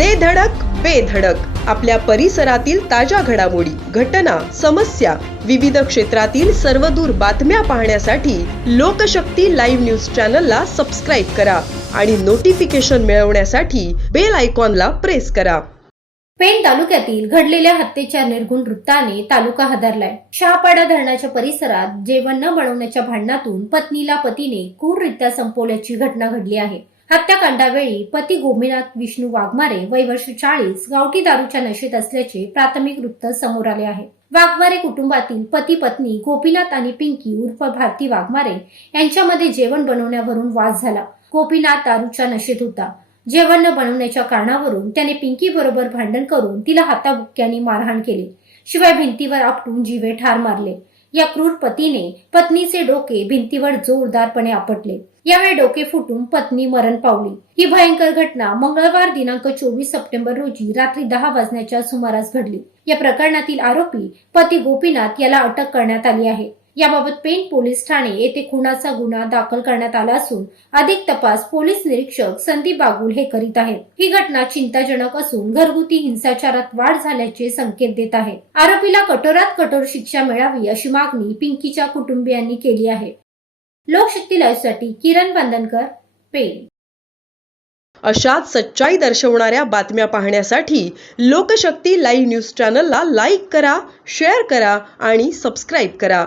दे धडक बेधडक आपल्या परिसरातील ताज्या घडामोडी घटना समस्या विविध क्षेत्रातील सर्वदूर बातम्या पाहण्यासाठी लोकशक्ती लाईव्ह न्यूज चॅनलला सबस्क्राईब करा आणि नोटिफिकेशन मिळवण्यासाठी बेल आयकॉनला प्रेस करा. पेण तालुक्यातील घडलेल्या हत्येच्या निर्गुण वृत्ताने तालुका हादरलाय. शहापाडा धरणाच्या परिसरात जेवण न बनवण्याच्या भांडणातून पत्नीला पतीने क्रूररित्या संपवल्याची घटना घडली आहे. हत्याकांडावेळी पती गोमीनाथ विष्णू वाघमारे वय वर्ष चाळीस गावठी दारूच्या नशेत असल्याचे प्राथमिक वृत्त समोर आले आहे. वाघमारे कुटुंबातील पती पत्नी गोपीनाथ आणि पिंकी उर्फ भारती वाघमारे यांच्यामध्ये जेवण बनवण्यावरून वाद झाला. गोपीनाथ दारूच्या नशेत होता. जेवण न बनवण्याच्या कारणावरून त्याने पिंकी बरोबर भांडण करून तिला हाताबुक्क्यांनी मारहाण केली. शिवाय भिंतीवर आपटून जीवे ठार मारले. या क्रूर पतीने पत्नीचे डोके भिंतीवर जोरदारपणे आपटले. यावेळी डोके फुटून पत्नी मरण पावली. ही भयंकर घटना मंगळवार दिनांक चोवीस सप्टेंबर रोजी रात्री दहा वाजण्याच्या सुमारास घडली. या प्रकरणातील आरोपी पती गोपीनाथ याला अटक करण्यात आली आहे. याबाबत पेण पोलीस ठाणे येथे खुनाचा गुन्हा दाखल करण्यात आला असून अधिक तपास पोलीस निरीक्षक संदीप बागुल हे करीत आहेत. ही घटना चिंताजनक असून घरगुती हिंसाचारात वाढ झाल्याचे संकेत देत आहे आरोपीला कठोरात कठोर शिक्षा मिळावी अशी मागणी पिंकीच्या कुटुंबियांनी केली आहे. लोकशक्ती लाईव्हसाठी किरण बांधनकर पेण. अशाच सच्चाई दर्शवणाऱ्या बातम्या पाहण्यासाठी लोकशक्ती लाईव्ह न्यूज चॅनलला लाईक करा शेअर करा आणि सबस्क्राईब करा.